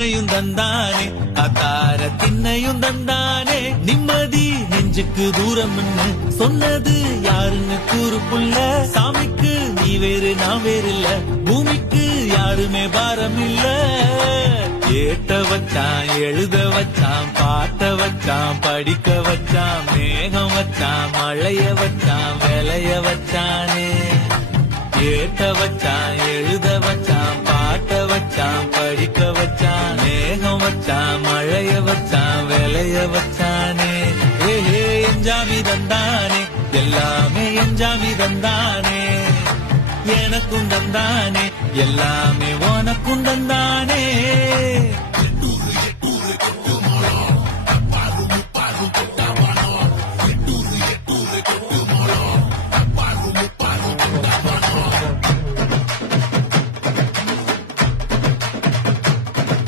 தந்தானே அத்தார திண்ணையும் தந்தானே நிம்மதி நெஞ்சுக்கு தூரம் சொன்னது யாருன்னு கூறுப்புள்ள சாமிக்கு நீ வேறு நான் வேறு இல்ல பூமிக்கு யாருமே பாரம் இல்ல ஏட்ட வச்சான் எழுத வச்சான் பாட்ட வச்சான் படிக்க வச்சான் மேகம் வச்சான் மழைய வச்சான் விளைய வச்சானே ஏட்ட வச்சான் எழுத வச்சான் பாட்ட வச்சான் படிக்க வச்சான் மேகம் வச்சான் மழைய வச்சான் விளைய வச்சானே ஏ எஞ்சாமி தந்தானே எல்லாமே எஞ்சாமி தந்தானே எனக்கும் தந்தானே எல்லாமே உனக்கும் தந்தானே